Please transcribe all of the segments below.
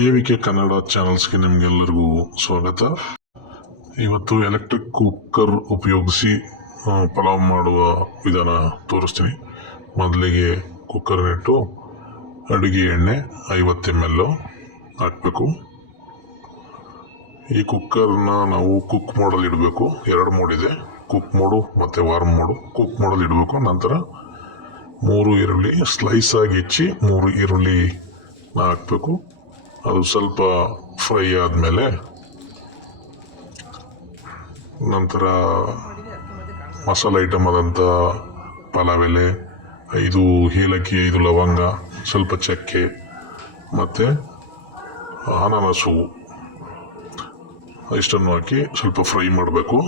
AVK Kannada ಚಾನಲ್ಸ್ಗೆ ನಿಮಗೆಲ್ಲರಿಗೂ ಸ್ವಾಗತ. ಇವತ್ತು ಎಲೆಕ್ಟ್ರಿಕ್ ಕುಕ್ಕರ್ ಉಪಯೋಗಿಸಿ ಪಲಾವ್ ಮಾಡುವ ವಿಧಾನ ತೋರಿಸ್ತೀನಿ. ಮೊದಲಿಗೆ ಕುಕ್ಕರ್ನಿಟ್ಟು ಅಡುಗೆ ಎಣ್ಣೆ 50 ml ಹಾಕಬೇಕು. ಈ ಕುಕ್ಕರ್ನ ನಾವು ಕುಕ್ ಮೋಡಲ್ಲಿ ಇಡಬೇಕು. 2 ಮೋಡ್ ಇದೆ, ಕುಕ್ ಮೋಡು ಮತ್ತು ವಾರ್ಮ್ ಮೋಡು. ಕುಕ್ ಮೋಡಲ್ಲಿ ಇಡಬೇಕು. ನಂತರ 3 ಈರುಳ್ಳಿ ಸ್ಲೈಸ್ ಆಗಿ ಹೆಚ್ಚಿ 3 ಈರುಳ್ಳಿ ಹಾಕಬೇಕು. ಅದು ಸ್ವಲ್ಪ ಫ್ರೈ ಆದಮೇಲೆ ನಂತರ ಮಸಾಲೆ ಐಟಮ್ ಆದಂಥ ಪಲಾವ್ ಎಲೆ, 5 ಏಲಕ್ಕಿ, 5 ಲವಂಗ, ಸ್ವಲ್ಪ ಚಕ್ಕೆ ಮತ್ತು ಅನಾನಸು ಇಷ್ಟನ್ನು ಹಾಕಿ ಸ್ವಲ್ಪ ಫ್ರೈ ಮಾಡಬೇಕು.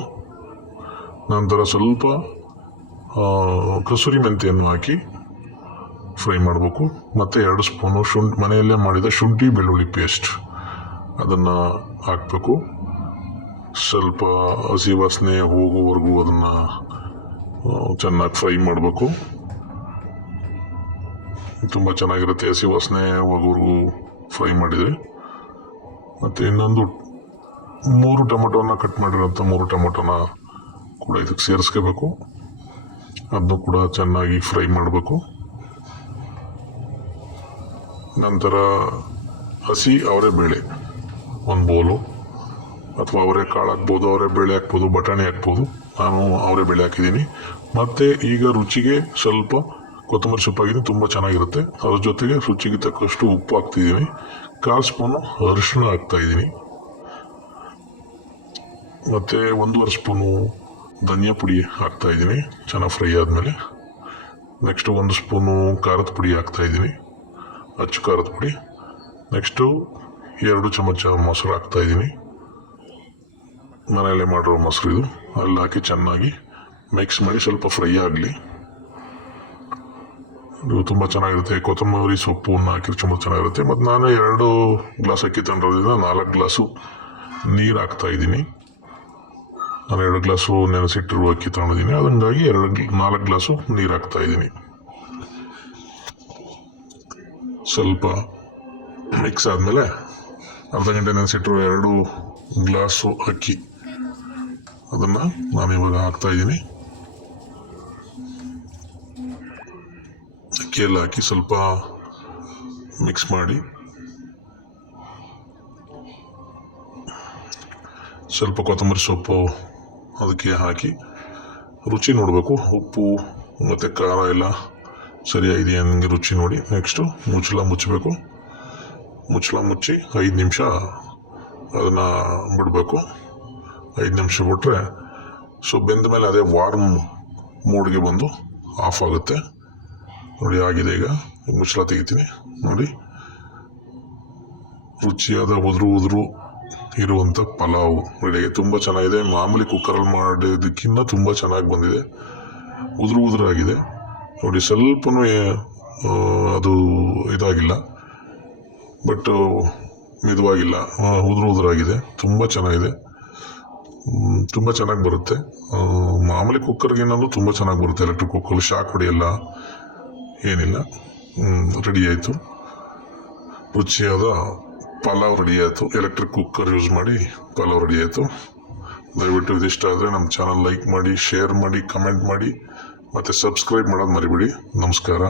ನಂತರ ಸ್ವಲ್ಪ ಕಸೂರಿ ಮೆಂತ್ಯನ್ನು ಹಾಕಿ ಫ್ರೈ ಮಾಡಬೇಕು. ಮತ್ತು 2 ಸ್ಪೂನು ಮನೆಯಲ್ಲೇ ಮಾಡಿದ ಶುಂಠಿ ಬೆಳ್ಳುಳ್ಳಿ ಪೇಸ್ಟ್ ಅದನ್ನು ಹಾಕಬೇಕು. ಸ್ವಲ್ಪ ಹಸಿ ವಾಸನೆ ಹೋಗೋವರೆಗೂ ಅದನ್ನು ಚೆನ್ನಾಗಿ ಫ್ರೈ ಮಾಡಬೇಕು. ತುಂಬ ಚೆನ್ನಾಗಿರುತ್ತೆ ಹಸಿ ವಾಸನೆ ಹೋಗೋವರೆಗೂ ಫ್ರೈ ಮಾಡಿದರೆ. ಮತ್ತು ಇನ್ನೊಂದು 3 ಟೊಮೆಟೊನ ಕಟ್ ಮಾಡಿರೋಂಥ 3 ಟೊಮೆಟೊನ ಕೂಡ ಇದಕ್ಕೆ ಸೇರಿಸ್ಕೋಬೇಕು. ಅದನ್ನು ಕೂಡ ಚೆನ್ನಾಗಿ ಫ್ರೈ ಮಾಡಬೇಕು. ನಂತರ ಹಸಿ ಅವರೆಬೇಳೆ 1 ಬೌಲು, ಅಥವಾ ಅವರೆಕಾಳು ಹಾಕ್ಬೋದು, ಅವರೆಬೇಳೆ ಹಾಕ್ಬೋದು, ಬಟಾಣಿ ಹಾಕ್ಬೋದು. ನಾನು ಅವರೆಬೇಳೆ ಹಾಕಿದ್ದೀನಿ. ಮತ್ತು ಈಗ ರುಚಿಗೆ ಸ್ವಲ್ಪ ಕೊತ್ತಂಬರಿ ಸೊಪ್ಪು ಹಾಕಿದ್ದೀನಿ, ತುಂಬ ಚೆನ್ನಾಗಿರುತ್ತೆ. ಅದ್ರ ಜೊತೆಗೆ ರುಚಿಗೆ ತಕ್ಕಷ್ಟು ಉಪ್ಪು ಹಾಕ್ತಿದ್ದೀನಿ. 1/4 ಸ್ಪೂನು ಅರಿಶಿಣ ಹಾಕ್ತಾಯಿದ್ದೀನಿ. ಮತ್ತು 1.5 ಸ್ಪೂನು ಧನಿಯಾ ಪುಡಿ ಹಾಕ್ತಾಯಿದ್ದೀನಿ ಚೆನ್ನಾಗಿ ಫ್ರೈ ಆದಮೇಲೆ. ನೆಕ್ಸ್ಟು 1 ಸ್ಪೂನು ಖಾರದ ಪುಡಿ ಹಾಕ್ತಾಯಿದ್ದೀನಿ, ಅಚ್ಚು ಖಾರದ ಪುಡಿ. ನೆಕ್ಸ್ಟು 2 ಚಮಚ ಮೊಸರು ಹಾಕ್ತಾಯಿದ್ದೀನಿ, ಮನೆಯಲ್ಲೇ ಮಾಡಿರೋ ಮೊಸರು ಇದು. ಅಲ್ಲಿ ಹಾಕಿ ಚೆನ್ನಾಗಿ ಮಿಕ್ಸ್ ಮಾಡಿ ಸ್ವಲ್ಪ ಫ್ರೈ ಆಗಲಿ. ಇದು ತುಂಬ ಚೆನ್ನಾಗಿರುತ್ತೆ. ಕೊತ್ತಂಬರಿ ಸೊಪ್ಪನ್ನು ಹಾಕಿದ್ರೆ ತುಂಬ ಚೆನ್ನಾಗಿರುತ್ತೆ. ಮತ್ತು ನಾನು 2 ಗ್ಲಾಸ್ ಅಕ್ಕಿ ತಂದಿರೋದ್ರಿಂದ 4 ಗ್ಲಾಸು ನೀರು ಹಾಕ್ತಾಯಿದ್ದೀನಿ. ನಾನು 2 ಗ್ಲಾಸು ನೆನೆಸಿಟ್ಟಿರುವ ಅಕ್ಕಿ ತಗೊಂಡಿದ್ದೀನಿ, ಹಂಗಾಗಿ 4 ಗ್ಲಾಸು ನೀರು ಹಾಕ್ತಾಯಿದ್ದೀನಿ. ಸ್ವಲ್ಪ ಮಿಕ್ಸ್ ಆದಮೇಲೆ ಅರ್ಧ ಗಂಟೆ ನೆನೆಸಿಟ್ಟಿರುವ 2 ಗ್ಲಾಸು ಅಕ್ಕಿ ಅದನ್ನು ನಾನು ಇವಾಗ ಹಾಕ್ತಾಯಿದ್ದೀನಿ. ಅಕ್ಕಿಯೆಲ್ಲ ಹಾಕಿ ಸ್ವಲ್ಪ ಮಿಕ್ಸ್ ಮಾಡಿ ಸ್ವಲ್ಪ ಕೊತ್ತಂಬರಿ ಸೊಪ್ಪು ಅದಕ್ಕೆ ಹಾಕಿ ರುಚಿ ನೋಡಬೇಕು. ಉಪ್ಪು ಮತ್ತು ಖಾರ ಎಲ್ಲ ಸರಿಯಾಗಿದೆ ನನಗೆ ರುಚಿ ನೋಡಿ. ನೆಕ್ಸ್ಟು ಮುಚ್ಚಳ ಮುಚ್ಚಬೇಕು. ಮುಚ್ಚಳ ಮುಚ್ಚಿ 5 ನಿಮಿಷ ಅದನ್ನು ಬಿಡಬೇಕು. 5 ನಿಮಿಷ ಬಿಟ್ಟರೆ ಬೆಂದ ಮೇಲೆ ಅದೇ ವಾರ್ಮ್ ಮೋಡ್ಗೆ ಬಂದು ಆಫ್ ಆಗುತ್ತೆ. ನೋಡಿ ಆಗಿದೆ. ಈಗ ಮುಚ್ಚಳ ತೆಗಿತೀನಿ. ನೋಡಿ, ರುಚಿಯಾದ ಉದುರು ಇರುವಂಥ ಪಲಾವ್ ರೆಡಿಗೆ ತುಂಬ ಚೆನ್ನಾಗಿದೆ. ಮಾಮೂಲಿ ಕುಕ್ಕರಲ್ಲಿ ಮಾಡೋದಕ್ಕಿಂತ ತುಂಬ ಚೆನ್ನಾಗಿ ಬಂದಿದೆ. ಉದುರಾಗಿದೆ ನೋಡಿ. ಸ್ವಲ್ಪನೂ ಅದು ಇದಾಗಿಲ್ಲ, ಬಟ್ ಮಿದುವಾಗಿಲ್ಲ, ಉದುರಾಗಿದೆ. ತುಂಬ ಚೆನ್ನಾಗಿದೆ, ತುಂಬ ಚೆನ್ನಾಗಿ ಬರುತ್ತೆ. ಮಾಮೂಲಿ ಕುಕ್ಕರ್ಗಿನ್ನೂ ತುಂಬ ಚೆನ್ನಾಗಿ ಬರುತ್ತೆ. ಎಲೆಕ್ಟ್ರಿಕ್ ಕುಕ್ಕರ್ ಶಾಕ್ ಹೊಡೆಯಲ್ಲ, ಏನಿಲ್ಲ. ರೆಡಿ ಆಯಿತು, ರುಚಿಯಾದ ಪಲಾವ್ ರೆಡಿ ಆಯಿತು. ಎಲೆಕ್ಟ್ರಿಕ್ ಕುಕ್ಕರ್ ಯೂಸ್ ಮಾಡಿ ಪಲಾವ್ ರೆಡಿ ಆಯಿತು. ದಯವಿಟ್ಟು ಇದಿಷ್ಟ ಆದರೆ ನಮ್ಮ ಚಾನಲ್ ಲೈಕ್ ಮಾಡಿ, ಶೇರ್ ಮಾಡಿ, ಕಮೆಂಟ್ ಮಾಡಿ ಮತ್ತು ಸಬ್ಸ್ಕ್ರೈಬ್ ಮಾಡೋದು ಮರಿಬೇಡಿ. ನಮಸ್ಕಾರ.